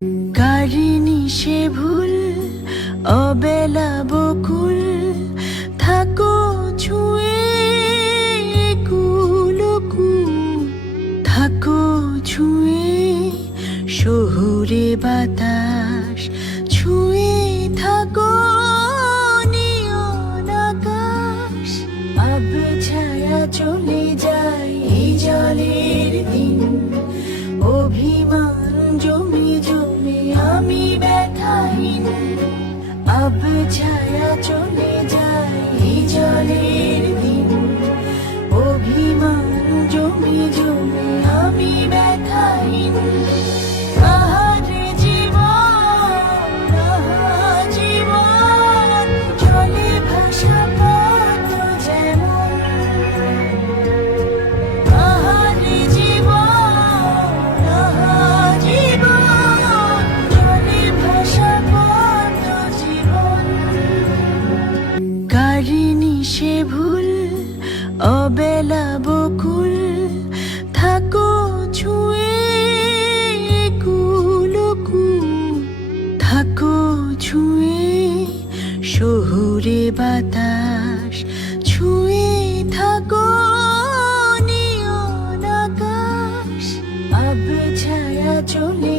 Carini সে ভুল অবেলা বকুল থাকো ছুঁয়ে কুলকুল থাকো ছুঁয়ে শহুরে বাতাস ছুঁয়ে থাকো নিয়ন আকাশ আব ছায়া চলে যায় এই জলের দিন অভিমান জমে জমে আমি ব্যথাহীন আব ছায়া চলে যায় এই জলের দিন অভিমান জমে জমে আমি ব্যথাহীন আহারে জীবন আহা জীবন জলে ভাসা পথ যেমন আহারে জীবন আহা জীবন জলে ভাসা পথ জীবন কারিনি সে ভুল অবেলা বকুল থাকো ছুঁয়ে কুলকুল থাকো ছুঁয়ে শহুরে বাতাস ছুঁয়ে থাকো নিয়ন আকাশ আব ছায়া চলে